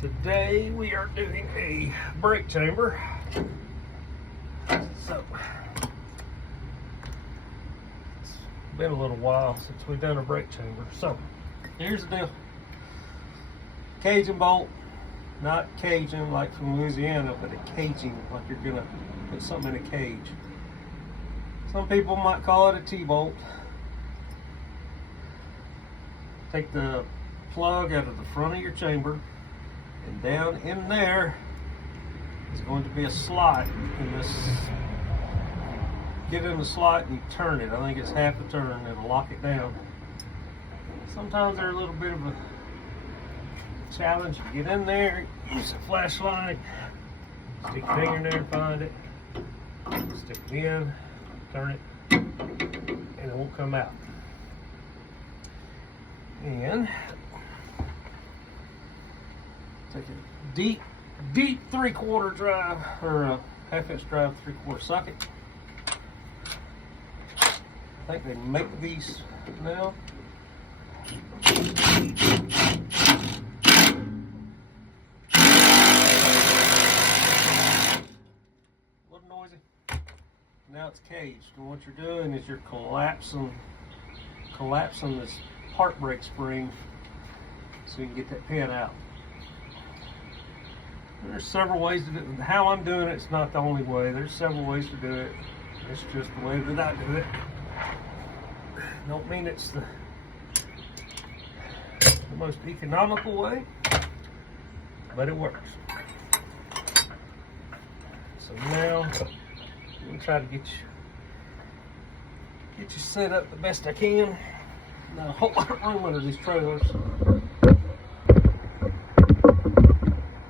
Today we are doing a brake chamber. So it's been a little while since we've done a brake chamber. So here's the deal. Cajun bolt, not Cajun like from Louisiana, but a caging, like you're gonna put something in a cage. Some people might call it a T-bolt. Take the plug out of the front of your chamber, and down in there is going to be a slot. And this, get in the slot and you turn it. I think it's half a turn, it'll lock it down. Sometimes they're a little bit of a challenge. You get in there, use a flashlight, stick your finger in there and find it, stick it in, turn it, and it won't come out. And take a deep 3/4 drive, or a 1/2" drive 3/4 socket. I think they make these now. A little noisy. Now it's caged, and what you're doing is you're collapsing this part brake spring so you can get that pin out. There's several ways to do it. How I'm doing it, it's not the only way. There's several ways to do it. It's just the way that I do it. Don't mean it's the most economical way, but it works. So now I'm gonna try to get you set up the best I can. Now, a whole lot of room under these trailers.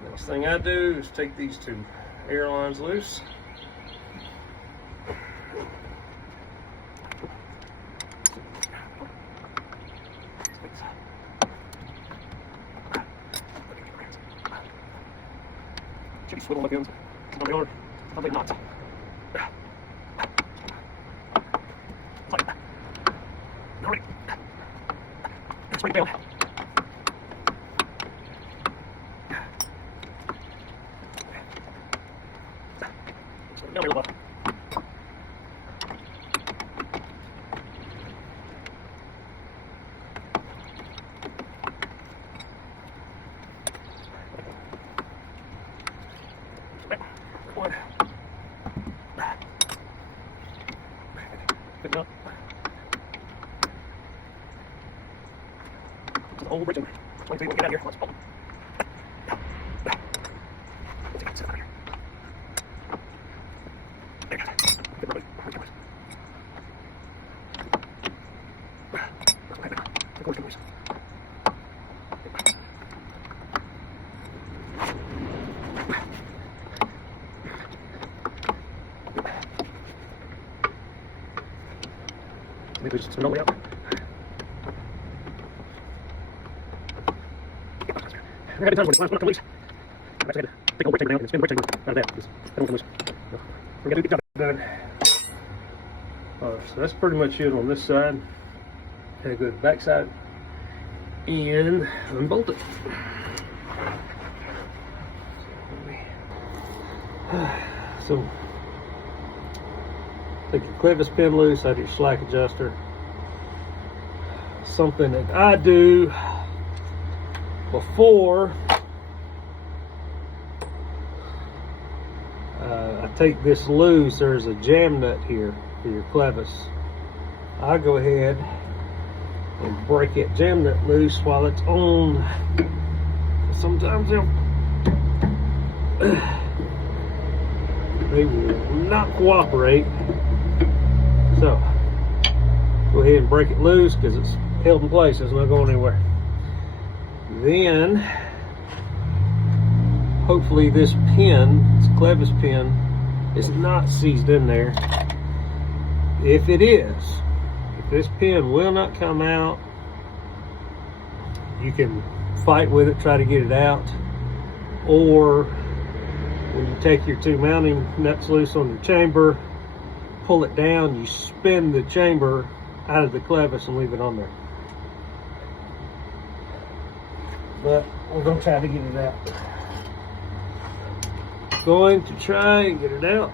Next thing I do is take these two air lines loose. Should swivel like ends. It's not hard. How big knots. Like that. All right. Straight down. Now we're left. One. Good enough. Just the whole bridge. 23, we'll get out of here. Let's pull. We'll take it out of here. There you go. Good rubber. Here it goes. Let's go ahead now. Take a look at these. Maybe just spin all the way out. We're having times when it's not come loose. I'm actually going to take a brake chamber now and spin the brake chamber out of that because I don't come loose. So we're going to do a good job. Done. So that's pretty much it on this side. Okay, go to the back side and unbolt it. So take your clevis pin loose out of your slack adjuster. Something that I do before I take this loose, there's a jam nut here for your clevis. I go ahead and break that jam nut loose while it's on. Sometimes they will not cooperate. So go ahead and break it loose because it's held in place. It's not going anywhere. Then hopefully this pin, this clevis pin, is not seized in there. If it is, if this pin will not come out, you can fight with it, try to get it out, or when you take your two mounting nuts loose on your chamber, pull it down, you spin the chamber out of the clevis and leave it on there. but we're gonna try to get it out. Going to try and get it out.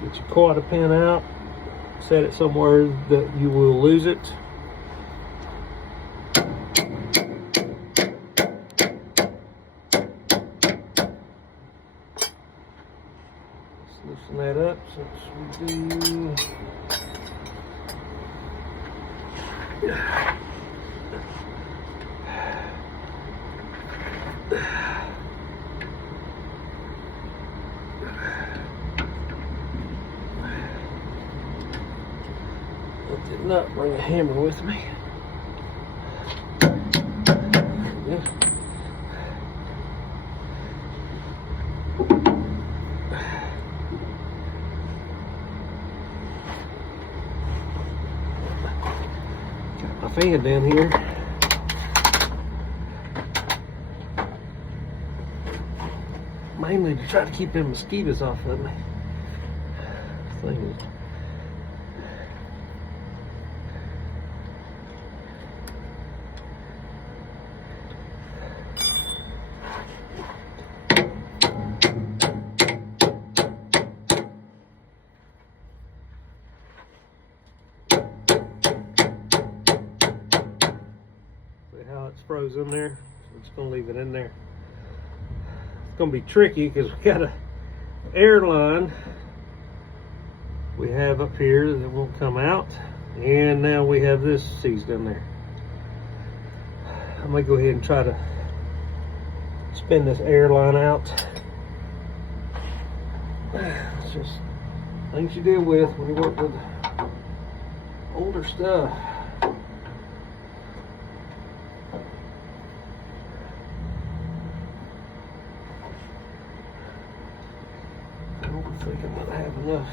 Get your quarter pin out. Set it somewhere that you will lose it. Let's loosen that up since we do. I did not bring a hammer with me. Yeah. Got my fan down here. Mainly to try to keep them mosquitoes off of me. Thing is, how it's frozen there, so I'm just gonna leave it in there. It's gonna be tricky because we got a air line we have up here that won't come out, and now we have this seized in there. I'm gonna go ahead and try to spin this air line out. It's just things you deal with when you work with older stuff. I don't think I'm gonna have enough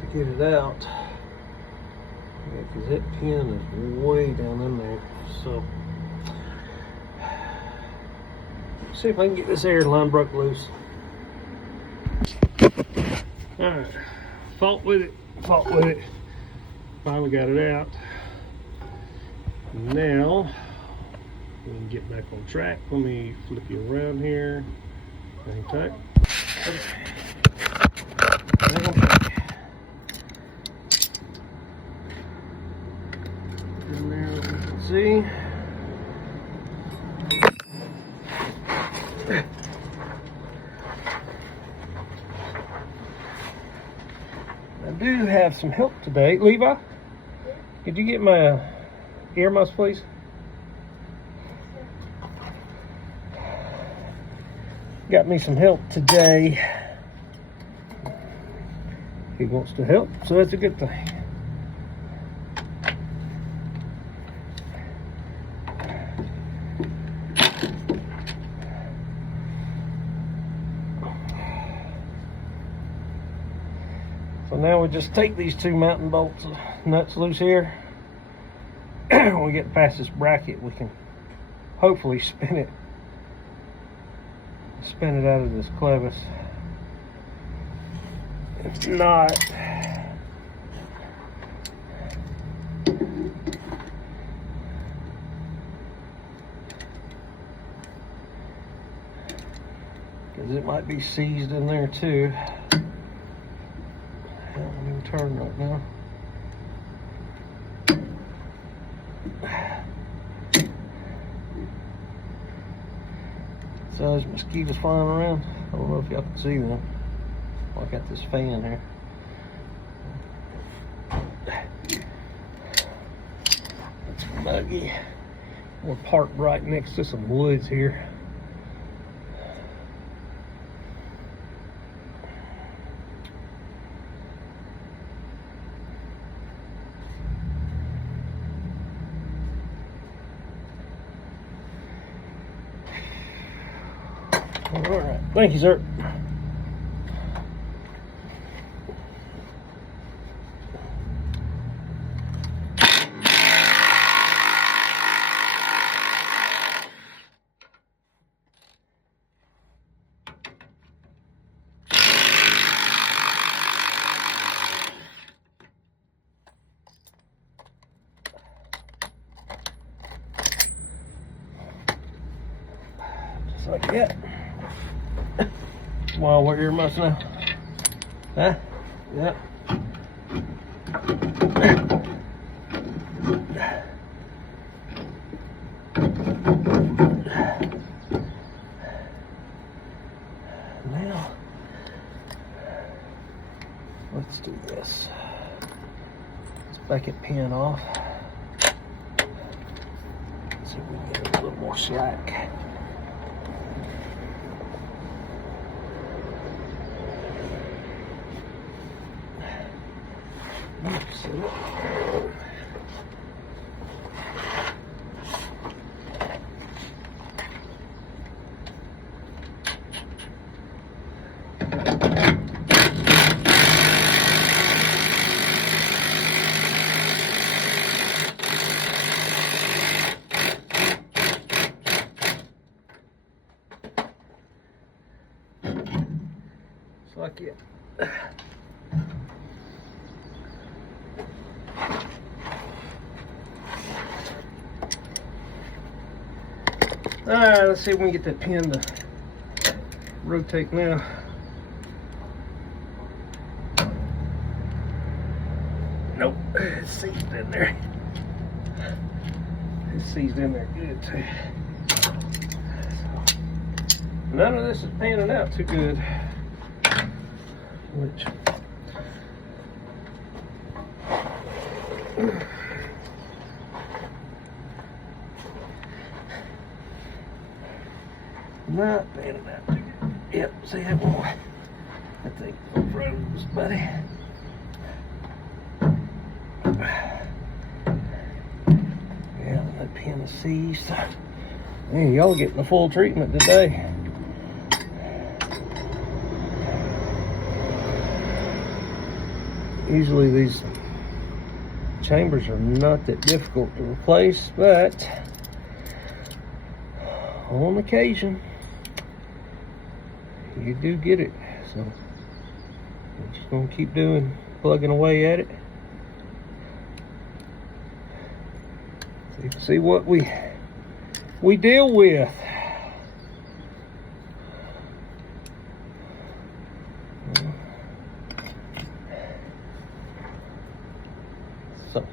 to get it out. Yeah, because that pin is way down in there. So, see if I can get this air line broke loose. Alright, fought with it. Finally got it out. Now, we can get back on track. Let me flip you around here. Hang tight. Okay. Back on track. And now we can see. I do have some help today. Levi, could you get my earmuffs, please? Got me some help today. He wants to help, so that's a good thing. So now we just take these two mountain bolts nuts loose here. When we get past this bracket, we can hopefully spin it out of this clevis. If not, because it might be seized in there too. I don't even turn right now. So there's mosquitoes flying around. I don't know if y'all can see them. Well, I got this fan here. It's muggy. We're parked right next to some woods here. All right, thank you, sir. Yep. While we're here much now. Huh? Yep. Now, let's do this. Let's back it pin off. See if we can get a little more slack. Just like it. Alright, let's see if we can get that pin to rotate now. Nope, it's seized in there. It's seized in there good too. So, none of this is panning out too good. Which not panning out too good. Yep, see that one? I think froze, buddy. Yeah, that pin is seized. Man, y'all getting the full treatment today. Usually these chambers are not that difficult to replace, but on occasion you do get it. So we're just gonna keep plugging away at it. So you can see what we deal with. So,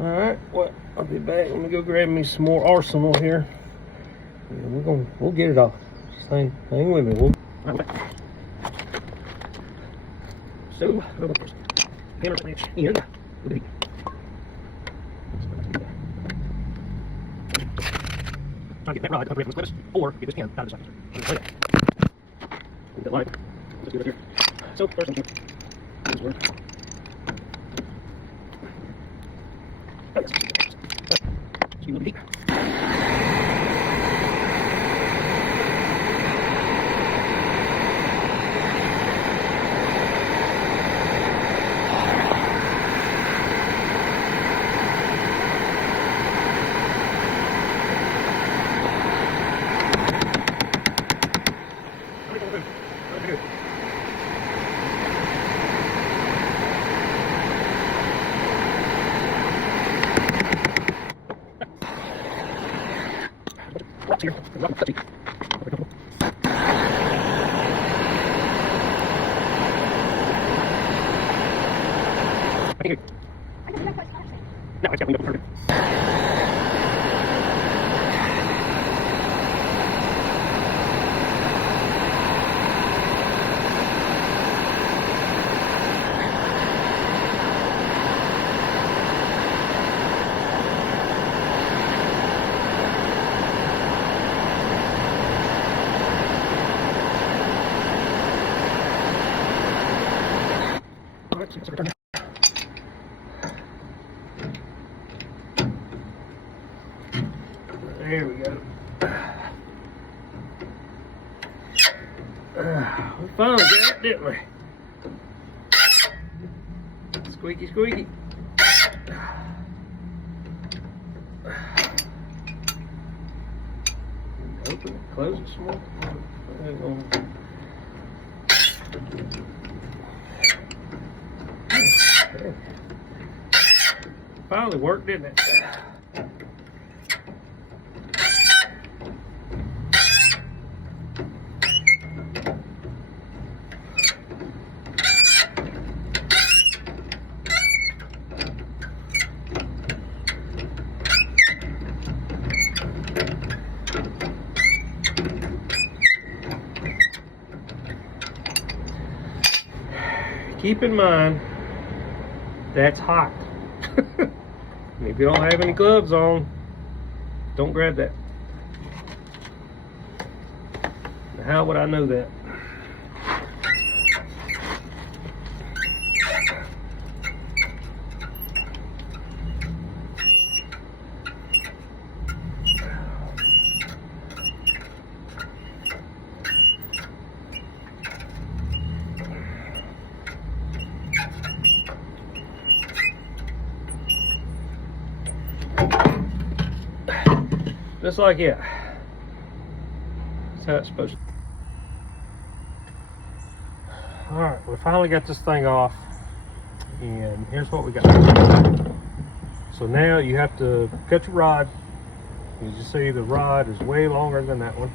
all right, well, I'll be back. Let me go grab me some more arsenal here. And we'll get it off. Just hang with me. So, hammer plant in. Trying to get that rod up away from the clips, or get this pin out of the socket. That line. Let's do it here. So, first thing, this work. Oh, yes. So, you will be. No, it's definitely perfect. There we go. We finally got it, didn't we? Squeaky, squeaky. Open it, close it some more. Finally worked, didn't it? keep in mind that's hot. And if you don't have any gloves on, don't grab that. Now, how would I know that? Just like it. That's how it's supposed to. Alright, we finally got this thing off. And here's what we got. So now you have to cut your rod. As you see, the rod is way longer than that one.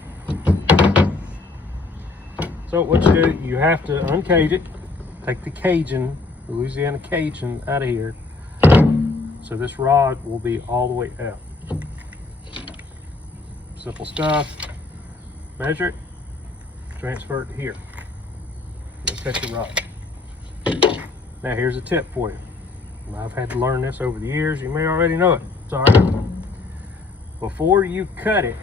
So what you do, you have to uncage it. Take the Cajun, Louisiana Cajun, out of here. So this rod will be all the way out. Simple stuff. Measure it, transfer it to here. And cut your rod. Now here's a tip for you. I've had to learn this over the years. You may already know it. Sorry. Before you cut it,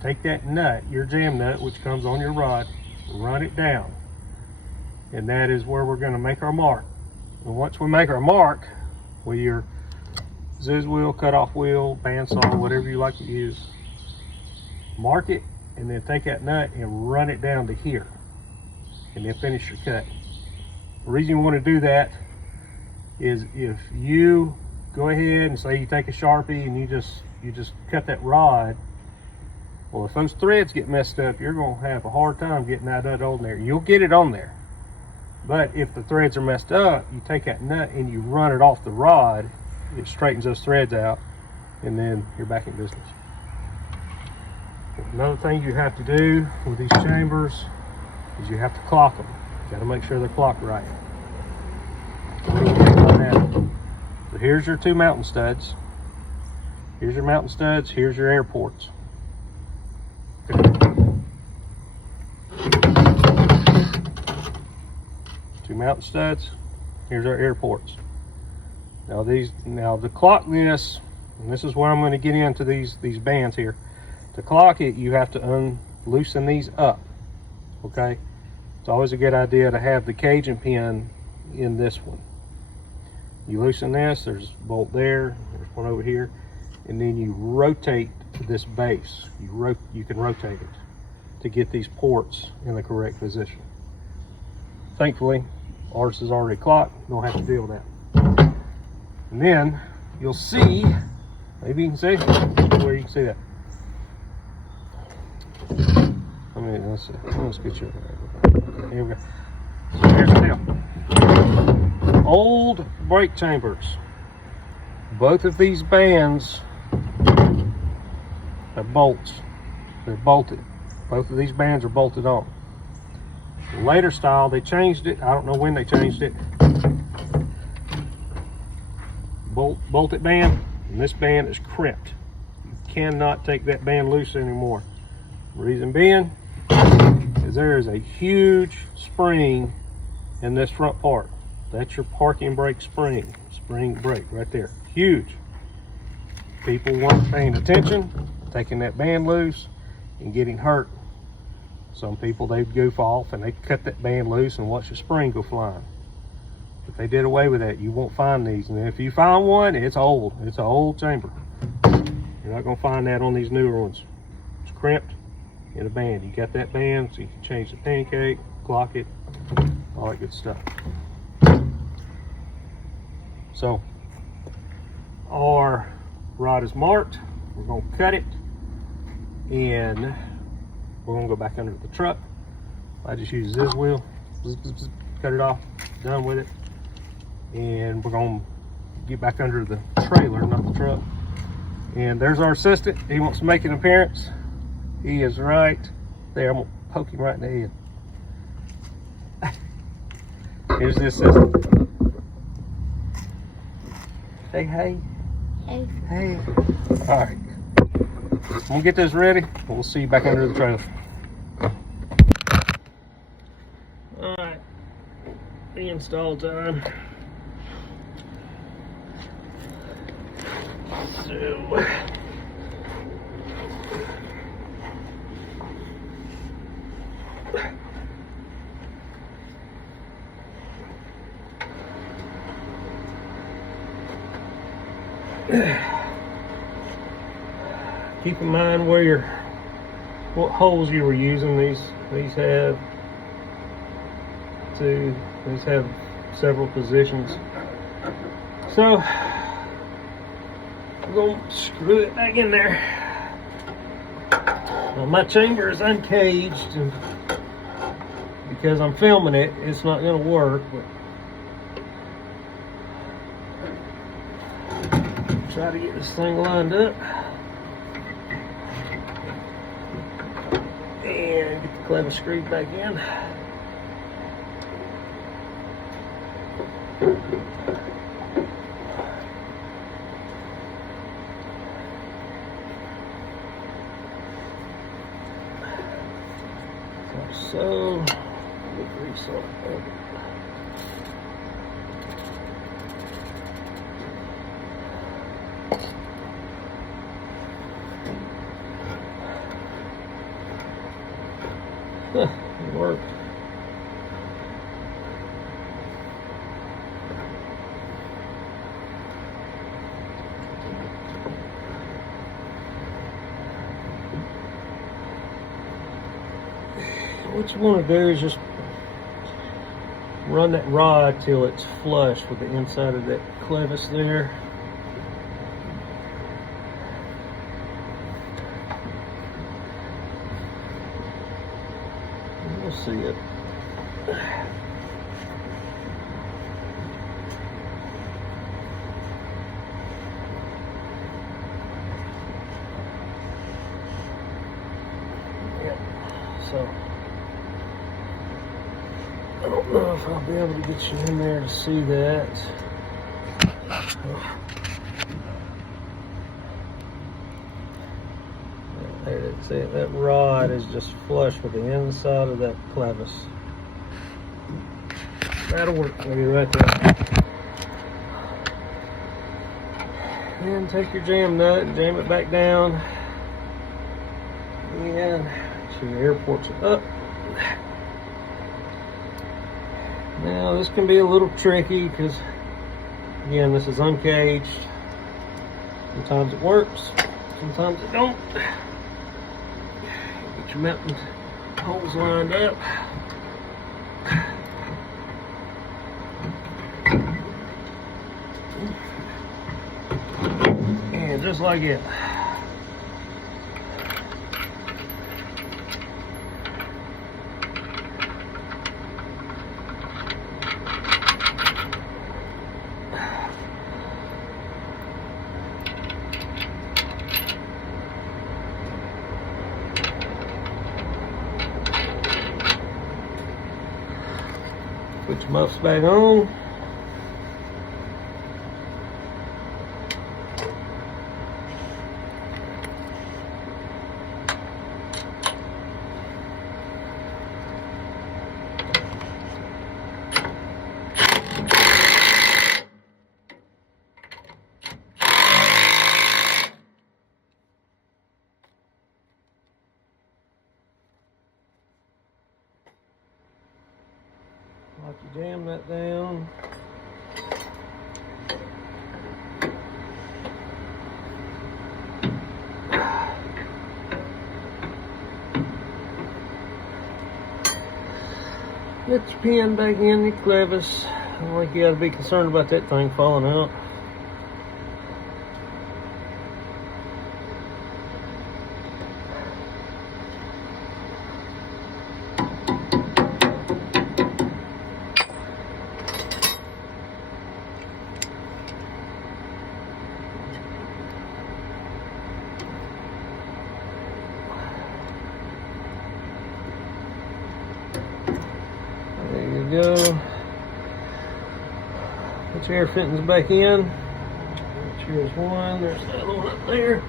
take that nut, your jam nut, which comes on your rod, run it down. And that is where we're going to make our mark. And once we make our mark with your Ziz wheel, cutoff wheel, bandsaw, whatever you like to use, mark it, and then take that nut and run it down to here, and then finish your cut. The reason you want to do that is if you go ahead and say you take a Sharpie and you just cut that rod, well, if those threads get messed up, you're going to have a hard time getting that nut on there. You'll get it on there, but if the threads are messed up, you take that nut and you run it off the rod. It straightens those threads out, and then you're back in business. Another thing you have to do with these chambers is you have to clock them. You got to make sure they're clocked right. So here's your two mountain studs. Here's your mountain studs. Here's your air ports. Two mountain studs. Here's our air ports. Now to clock this, and this is where I'm going to get into these bands here. To clock it, you have to loosen these up. Okay, it's always a good idea to have the Cajun pin in this one. You loosen this. There's a bolt there. There's one over here, and then you rotate this base. You can rotate it to get these ports in the correct position. Thankfully, ours is already clocked. Don't have to deal with that. And then you'll see, maybe you can see where you can see that. Let's get you. Okay, here we go. So here's the deal. Old brake chambers. Both of these bands are bolts. They're bolted. Both of these bands are bolted on. Later style, they changed it. I don't know when they changed it. Bolted band, and this band is crimped. You cannot take that band loose anymore. Reason being is there is a huge spring in this front part. That's your parking brake spring brake right there. Huge. People weren't paying attention, taking that band loose and getting hurt. Some people, they'd goof off and they'd cut that band loose and watch the spring go flying. If they did away with that, you won't find these. And if you find one, it's old. It's an old chamber. You're not going to find that on these newer ones. It's crimped in a band. You got that band, so you can change the pancake, clock it, all that good stuff. So our rod is marked. We're going to cut it, and we're going to go back under the truck. I just use this wheel, cut it off, done with it. And we're going to get back under the trailer, not the truck. And there's our assistant. He wants to make an appearance. He is right there. I'm going to poke him right in the head. Here's the assistant. Say hey. Hey. Hey. All right. I'm going to get this ready. We'll see you back under the trailer. All right. install time. So keep in mind what holes you were using. These have several positions. So I'm gonna screw it back in there. Well, my chamber is uncaged, and because I'm filming it, it's not gonna work, but try to get this thing lined up and get the clevis screwed back in. So, we'll grease on it. It worked. What you want to do is just run that rod till it's flush with the inside of that clevis there. We'll see it. Yep. So I don't know if I'll be able to get you in there to see that. There, that's it. That rod is just flush with the inside of that clevis. That'll work for you right there. Then take your jam nut and jam it back down. And so your air ports are up. Now this can be a little tricky because, again, this is uncaged. Sometimes it works, sometimes it don't. Get your mountain holes lined up. And just like it. Put your muffs back on. Like you jam that down. Get your pin back in your clevis. I don't think you gotta be concerned about that thing falling out. There you go. Put your air fittings back in. Here's one. There's that one up there.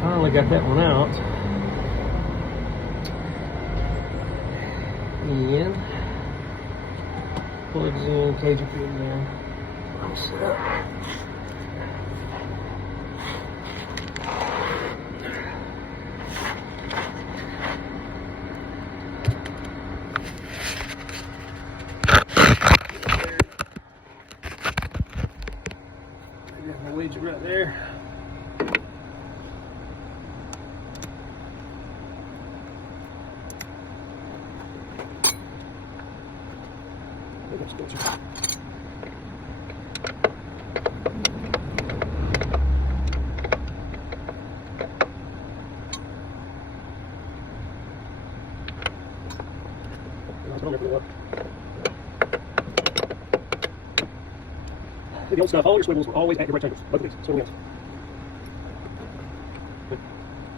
Finally got that one out. And plugs in, cage up in there. Let me set up. Got my widget right there. The old stuff, all your swivels were always at your brake chambers. Both of these, swivel ends.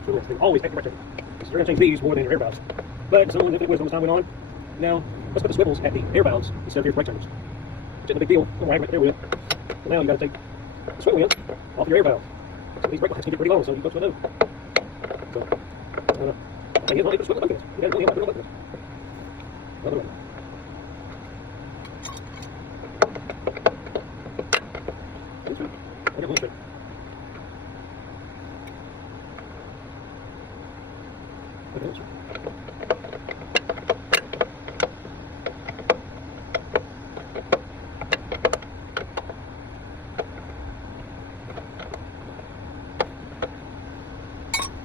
Swivel ends, they were always at your brake chamber. So you're going to change these more than your air valves. But some of the wisdom as time went on, now let's put the swivels at the air valves instead of your brake chambers. Which isn't a big deal, don't worry right there with it. So now you got to take the swivel ends off your air valve. So these brake lines can get pretty long, so you go to a node. So, I think it's not even a swivel like this. You got to really have to like this. Another one. I got one straight. Okay, that's right.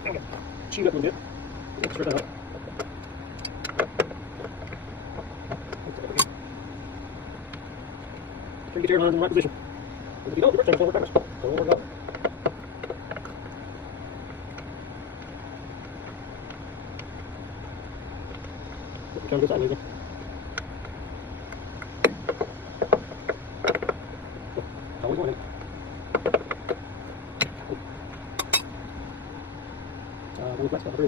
Okay. Cheat up a little bit. Spread that out. Try to get your airlines in the right position. If you don't, the brake chamber's going to work backwards. So we'll work out. Come this side, maybe. Always one in. We'll flex that there.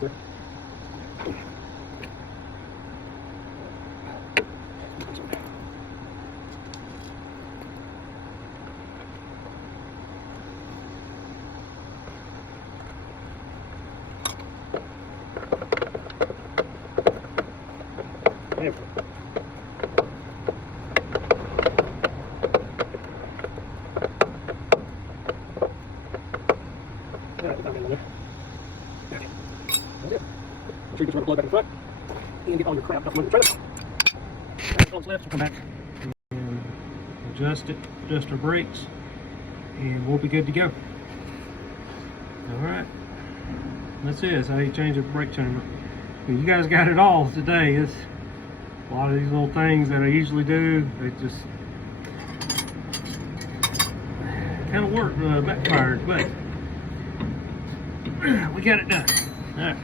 There we go. Yeah, put that in there. Okay. That's it. Make sure you get your plug back in front and get all your crap out from under the trailer. On left, we'll come back and adjust it, adjust our brakes, and we'll be good to go. Alright. That's it. That's how you change a brake chamber. You guys got it all today. It's a lot of these little things that I usually do, they just kind of work backfired, but we got it done. All right.